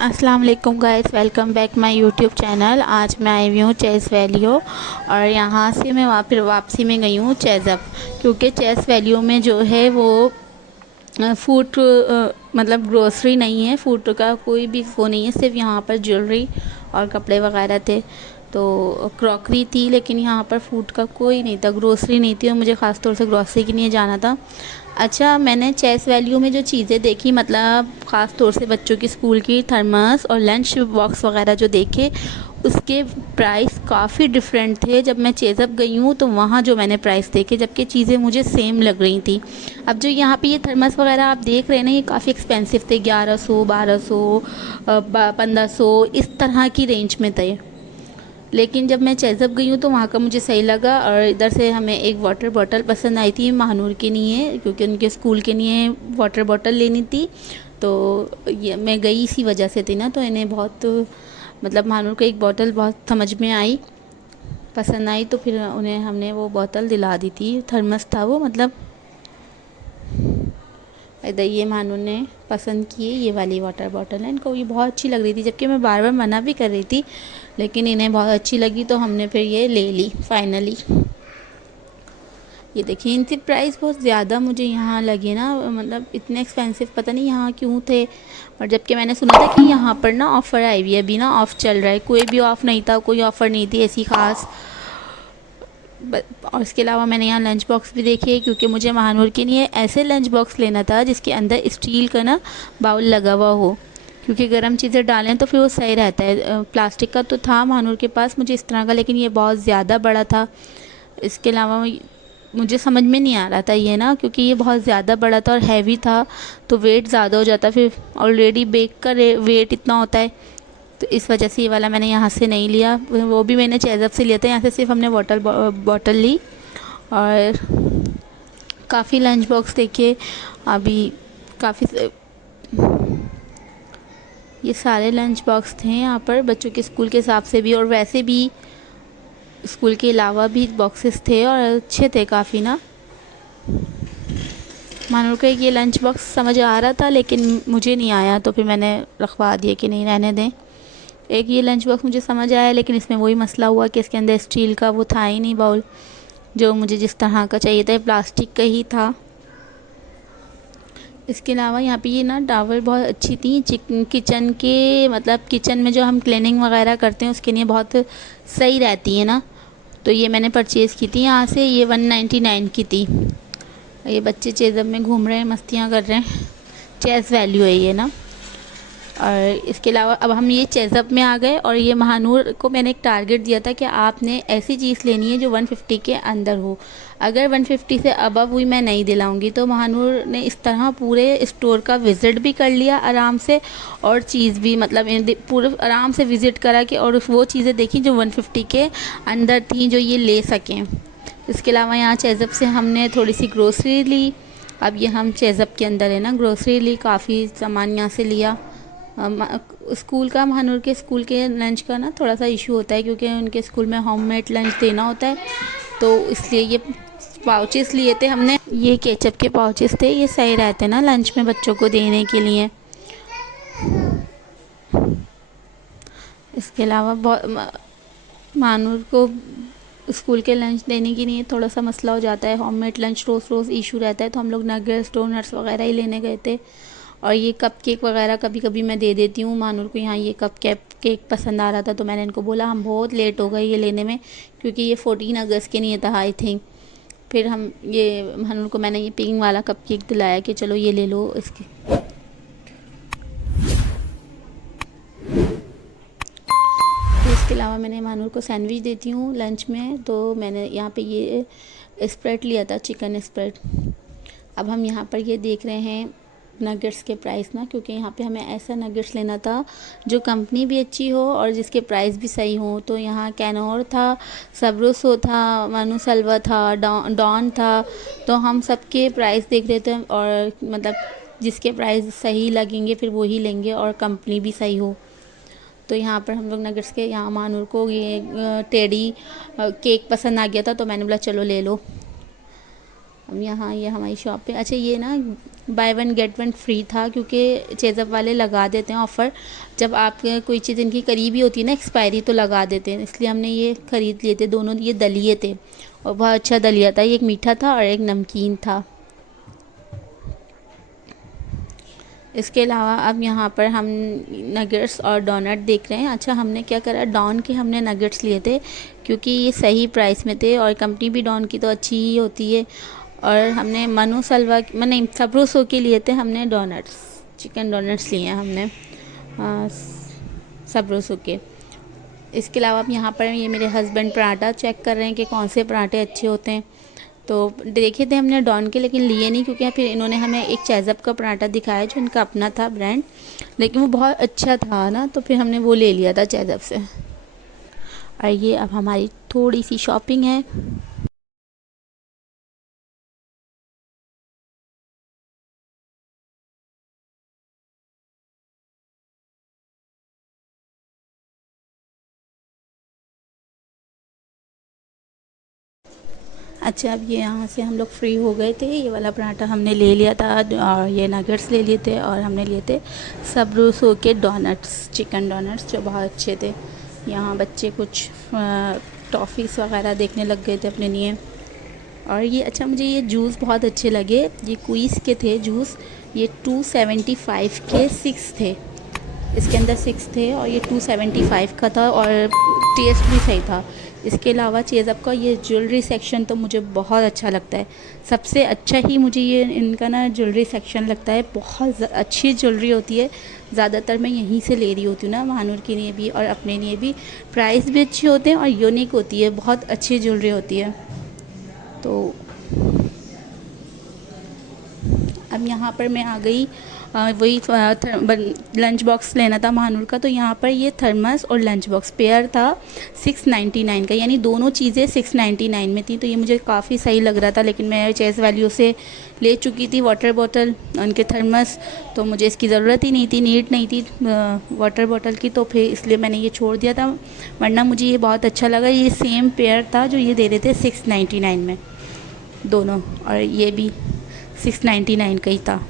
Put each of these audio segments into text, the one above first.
अस्सलाम वालेकुम guys, welcome back my YouTube channel. आज मैं आई हुई हूँ चेस वैल्यू और यहाँ से मैं फिर वापसी में गई हूँ चेज़अप, क्योंकि चेस वैल्यू में जो है वो फूड मतलब ग्रोसरी नहीं है, फूड का कोई भी वो नहीं है, सिर्फ यहाँ पर ज्वेलरी और कपड़े वगैरह थे। तो क्रॉकरी थी लेकिन यहाँ पर फूड का कोई नहीं था, ग्रोसरी नहीं थी और मुझे ख़ास तौर से ग्रोसरी के लिए जाना था। अच्छा, मैंने चेस वैल्यू में जो चीज़ें देखी, मतलब ख़ास तौर से बच्चों की स्कूल की थर्मस और लंच बॉक्स वगैरह जो देखे, उसके प्राइस काफ़ी डिफरेंट थे। जब मैं चेज़अप गई हूँ तो वहाँ जो मैंने प्राइस देखे, जबकि चीज़ें मुझे सेम लग रही थी। अब जो यहाँ पे ये थर्मस वगैरह आप देख रहे हैं ना, ये काफ़ी एक्सपेंसिव थे, 1100, 1200, 1500 इस तरह की रेंज में थे। लेकिन जब मैं चेज़अप गई हूँ तो वहाँ का मुझे सही लगा। और इधर से हमें एक वाटर बॉटल पसंद आई थी महानूर के लिए, क्योंकि उनके स्कूल के लिए वाटर बॉटल लेनी थी। तो ये मैं गई इसी वजह से थी ना, तो इन्हें बहुत मतलब महानूर को एक बोतल बहुत समझ में आई, पसंद आई, तो फिर उन्हें हमने वो बोतल दिला दी थी। थर्मस था वो, मतलब इधर ये महानूर ने पसंद किए ये वाली वाटर बॉटल है, इनको ये बहुत अच्छी लग रही थी, जबकि मैं बार बार मना भी कर रही थी, लेकिन इन्हें बहुत अच्छी लगी तो हमने फिर ये ले ली फाइनली। ये देखिए, इनकी प्राइस बहुत ज़्यादा मुझे यहाँ लगे ना, मतलब इतने एक्सपेंसिव पता नहीं यहाँ क्यों थे। और जबकि मैंने सुना था कि यहाँ पर ना ऑफ़र आई हुई है, अभी ना ऑफ़ चल रहा है, कोई भी ऑफ़ नहीं था, कोई ऑफ़र नहीं थी ऐसी ख़ास। और इसके अलावा मैंने यहाँ लंच बॉक्स भी देखे, क्योंकि मुझे महानूर के लिए ऐसे लंच बॉक्स लेना था जिसके अंदर स्टील का ना बाउल लगा हुआ हो, क्योंकि गर्म चीज़ें डालें तो फिर वो सही रहता है। प्लास्टिक का तो था महानूर के पास मुझे इस तरह का, लेकिन ये बहुत ज़्यादा बड़ा था। इसके अलावा मुझे समझ में नहीं आ रहा था ये ना, क्योंकि ये बहुत ज़्यादा बड़ा था और हैवी था, तो वेट ज़्यादा हो जाता, फिर ऑलरेडी बेक का वेट इतना होता है, तो इस वजह से ये वाला मैंने यहाँ से नहीं लिया। वो भी मैंने चेज़अप से लिया था, यहाँ से सिर्फ हमने बॉटल ली। और काफ़ी लंच बॉक्स देखे अभी, काफ़ी ये सारे लंच बॉक्स थे यहाँ पर बच्चों के स्कूल के हिसाब से भी, और वैसे भी स्कूल के अलावा भी बॉक्सेस थे और अच्छे थे काफ़ी ना। मानो का ये लंच बॉक्स समझ आ रहा था लेकिन मुझे नहीं आया, तो फिर मैंने रखवा दिया कि नहीं रहने दें। एक ये लंच बॉक्स मुझे समझ आया, लेकिन इसमें वही मसला हुआ कि इसके अंदर स्टील का वो था ही नहीं बाउल, जो मुझे जिस तरह का चाहिए था, प्लास्टिक का ही था। इसके अलावा यहाँ पे ये ना टावल बहुत अच्छी थी, किचन के मतलब किचन में जो हम क्लीनिंग वगैरह करते हैं उसके लिए बहुत सही रहती है ना, तो ये मैंने परचेज़ की थी यहाँ से। ये 199 की थी। ये बच्चे चेज़अप में घूम रहे हैं, मस्तियाँ कर रहे हैं, चेस वैल्यू है ये ना। और इसके अलावा अब हम ये चेज़अप में आ गए, और ये महानूर को मैंने एक टारगेट दिया था कि आपने ऐसी चीज़ लेनी है जो 150 के अंदर हो, अगर 150 से अबव हुई मैं नहीं दिलाऊंगी। तो महानूर ने इस तरह पूरे स्टोर का विज़िट भी कर लिया आराम से, और चीज़ भी मतलब पूरे आराम से विज़िट करा के, और वो चीज़ें देखी जो 150 के अंदर थी, जो ये ले सकें। इसके अलावा यहाँ चेज़अप से हमने थोड़ी सी ग्रोसरी ली। अब ये हम चेज़अप के अंदर है ना, ग्रोसरी ली, काफ़ी सामान यहाँ से लिया। स्कूल का महानूर के स्कूल के लंच का ना थोड़ा सा इशू होता है, क्योंकि उनके स्कूल में होममेड लंच देना होता है, तो इसलिए ये पाउचेस लिए थे हमने। ये केचप के पाउचेस थे, ये सही रहते ना लंच में बच्चों को देने के लिए। इसके अलावा महानूर को स्कूल के लंच देने के लिए थोड़ा सा मसला हो जाता है, होममेड लंच रोज़ रोज़ इशू रहता है, तो हम लोग नगेट्स डोनट्स वगैरह ही लेने गए थे। और ये कप केक वगैरह कभी कभी मैं दे देती हूँ महानूर को। यहाँ ये कप केक पसंद आ रहा था, तो मैंने इनको बोला हम बहुत लेट हो गए ये लेने में, क्योंकि ये 14 अगस्त के लिए था आई थिंक। फिर हम ये महानूर को मैंने ये पिंक वाला कप केक दिलाया कि चलो ये ले लो। इसके अलावा मैंने महानूर को सैंडविच देती हूँ लंच में, तो मैंने यहाँ पे ये स्प्रेड लिया था, चिकन स्प्रेड। अब हम यहाँ पर ये देख रहे हैं नगेट्स के प्राइस ना, क्योंकि यहाँ पे हमें ऐसा नगेट्स लेना था जो कंपनी भी अच्छी हो और जिसके प्राइस भी सही हो। तो यहाँ कैनोर था, सबरोसो था, मानुसलवा था, डॉन था, तो हम सबके प्राइस देख रहे थे, और मतलब जिसके प्राइस सही लगेंगे फिर वो ही लेंगे और कंपनी भी सही हो। तो यहाँ पर हम लोग नगेट्स के, यहाँ महानूर को ये टेडी केक पसंद आ गया था, तो मैंने बोला चलो ले लो। अब यहाँ ये हमारी शॉप पे, अच्छा ये ना by one get one free था, क्योंकि चेज़अप वाले लगा देते हैं ऑफ़र। जब आप कोई चीज़ इनकी करीबी होती है ना एक्सपायरी, तो लगा देते हैं, इसलिए हमने ये ख़रीद लिए थे। दोनों ये दलिए थे और बहुत अच्छा दलिया था, एक मीठा था और एक नमकीन था। इसके अलावा अब यहाँ पर हम नगेट्स और डोनट देख रहे हैं। अच्छा, हमने क्या करा, डॉन के हमने नगेट्स लिए थे क्योंकि ये सही प्राइस में थे और कंपनी भी डॉन की तो अच्छी ही होती है। और हमने मनु सलवा नहीं सबरूसो के लिए थे हमने डोनट्स, चिकन डोनट्स लिए हैं हमने सबरूसो के। इसके अलावा अब यहाँ पर ये मेरे हस्बैंड पराठा चेक कर रहे हैं कि कौन से पराठे अच्छे होते हैं। तो देखे थे हमने डॉन के, लेकिन लिए नहीं, क्योंकि फिर इन्होंने हमें एक चेज़अप का पराठा दिखाया जो इनका अपना था ब्रांड, लेकिन वो बहुत अच्छा था ना, तो फिर हमने वो ले लिया था चेज़अप से। और ये अब हमारी थोड़ी सी शॉपिंग है। अच्छा, अब ये यहाँ से हम लोग फ्री हो गए थे, ये वाला पराठा हमने ले लिया था और ये नगेट्स ले लिए थे और हमने लिए थे सबरूसो के डोनट्स, चिकन डोनट्स जो बहुत अच्छे थे। यहाँ बच्चे कुछ टॉफ़ीज़ वगैरह देखने लग गए थे अपने लिए। और ये अच्छा, मुझे ये जूस बहुत अच्छे लगे, ये क्वीज़ के थे जूस, ये 275 के 6 थे, इसके अंदर 6 थे और ये 275 का था और टेस्ट भी सही था। इसके अलावा चेज़अप का ये ज्वेलरी सेक्शन तो मुझे बहुत अच्छा लगता है, सबसे अच्छा ही मुझे ये इनका ना ज्वेलरी सेक्शन लगता है। बहुत अच्छी ज्वेलरी होती है, ज़्यादातर मैं यहीं से ले रही होती हूँ ना, महानूर के लिए भी और अपने लिए भी। प्राइस भी अच्छे होते हैं और यूनिक होती है, बहुत अच्छी ज्वेलरी होती है। तो अब यहाँ पर मैं आ गई, वही लंच बॉक्स लेना था महानूर का, तो यहाँ पर ये थर्मस और लंच बॉक्स पेयर था 699 का, यानी दोनों चीज़ें 699 में थी। तो ये मुझे काफ़ी सही लग रहा था, लेकिन मैं चेज़ वैल्यू से ले चुकी थी वाटर बॉटल, उनके थर्मस, तो मुझे इसकी ज़रूरत ही नहीं थी, नीड नहीं थी वाटर बॉटल की, तो फिर इसलिए मैंने ये छोड़ दिया था। वरना मुझे ये बहुत अच्छा लगा, ये सेम पेयर था जो ये दे रहे थे 699 में दोनों, और ये भी 699 का ही था।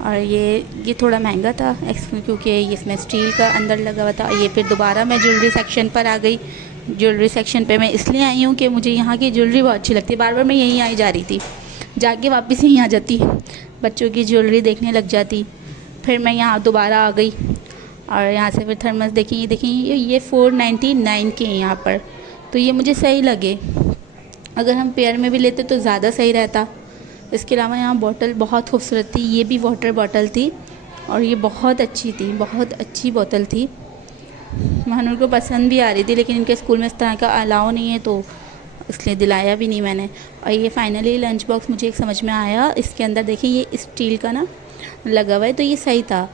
और ये थोड़ा महंगा था क्योंकि इसमें स्टील का अंदर लगा हुआ था। ये फिर दोबारा मैं ज्वेलरी सेक्शन पर आ गई। ज्वेलरी सेक्शन पे मैं इसलिए आई हूँ कि मुझे यहाँ की ज्वेलरी बहुत अच्छी लगती है, बार बार मैं यहीं आई जा रही थी, जाके वापस यहीं आ जाती, बच्चों की ज्वेलरी देखने लग जाती। फिर मैं यहाँ दोबारा आ गई और यहाँ से फिर थर्मस देखी, ये 499 के हैं यहाँ पर, तो ये मुझे सही लगे। अगर हम पेयर में भी लेते तो ज़्यादा सही रहता। इसके अलावा यहाँ बॉटल बहुत खूबसूरत थी, ये भी वाटर बॉटल थी और ये बहुत अच्छी थी, बहुत अच्छी बोतल थी, महानूर को पसंद भी आ रही थी, लेकिन इनके स्कूल में इस तरह का अलाउ नहीं है तो इसलिए दिलाया भी नहीं मैंने। और ये फाइनली लंच बॉक्स मुझे एक समझ में आया, इसके अंदर देखिए ये स्टील का ना लगा हुआ है, तो ये सही था,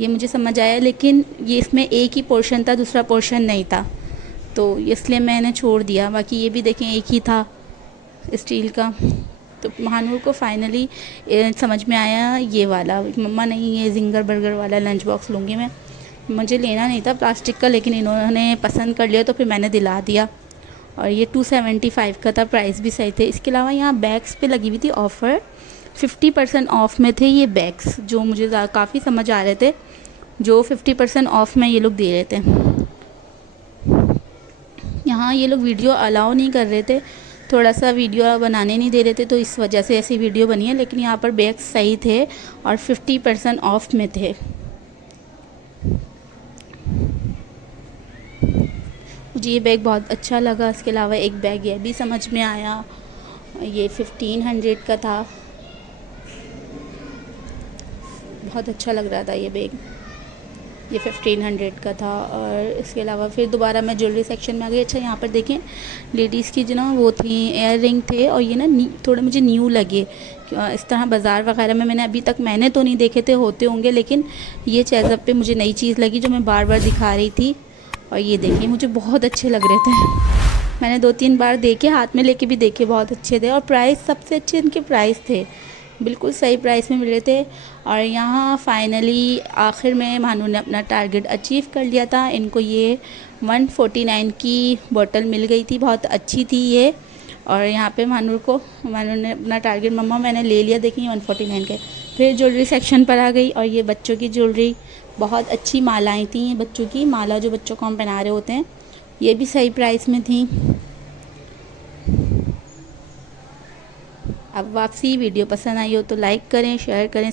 ये मुझे समझ आया, लेकिन ये इसमें एक ही पोर्शन था, दूसरा पोर्शन नहीं था, तो इसलिए मैंने छोड़ दिया। बाकी ये भी देखें एक ही था स्टील का। तो महानूर को फाइनली समझ में आया ये वाला, मम्मा नहीं ये जिंगर बर्गर वाला लंच बॉक्स लूँगी मैं, मुझे लेना नहीं था प्लास्टिक का, लेकिन इन्होंने पसंद कर लिया तो फिर मैंने दिला दिया। और ये 275 का था, प्राइस भी सही थे। इसके अलावा यहाँ बैग्स पे लगी हुई थी ऑफ़र, 50% ऑफ़ में थे ये बैग्स, जो मुझे काफ़ी समझ आ रहे थे, जो 50% ऑफ़ में ये लोग दे रहे थे। यहाँ ये लोग वीडियो अलाउ नहीं कर रहे थे, थोड़ा सा वीडियो बनाने नहीं दे रहे थे, तो इस वजह से ऐसी वीडियो बनी है, लेकिन यहाँ पर बैग्स सही थे और 50% ऑफ़ में थे। मुझे ये बैग बहुत अच्छा लगा। इसके अलावा एक बैग ये भी समझ में आया, ये 1500 का था, बहुत अच्छा लग रहा था ये बैग, ये 1500 का था। और इसके अलावा फिर दोबारा मैं ज्वेलरी सेक्शन में आ गई। अच्छा, यहाँ पर देखें लेडीज़ की जो ना वो थी एयर रिंग थे, और ये ना थोड़े मुझे न्यू लगे, इस तरह बाज़ार वगैरह में मैंने अभी तक मैंने तो नहीं देखे थे, होते होंगे, लेकिन ये चेज़अप पे मुझे नई चीज़ लगी जो मैं बार बार दिखा रही थी। और ये देखिए मुझे बहुत अच्छे लग रहे थे, मैंने 2-3 बार देखे, हाथ में लेके भी देखे, बहुत अच्छे थे। और प्राइस सबसे अच्छे इनके प्राइस थे, बिल्कुल सही प्राइस में मिल रहे थे। और यहाँ फाइनली आखिर में महानूर ने अपना टारगेट अचीव कर लिया था। इनको ये 149 की बोतल मिल गई थी, बहुत अच्छी थी ये, और यहाँ पे मानूर ने अपना टारगेट, मम्मा मैंने ले लिया, देखिए 149 के। फिर ज्वेलरी सेक्शन पर आ गई और ये बच्चों की ज्वेलरी, बहुत अच्छी मालाएं थी, ये बच्चों की माला जो बच्चों को हम पहना रहे होते हैं, ये भी सही प्राइस में थी। अब वापसी वीडियो पसंद आई हो तो लाइक करें, शेयर करें।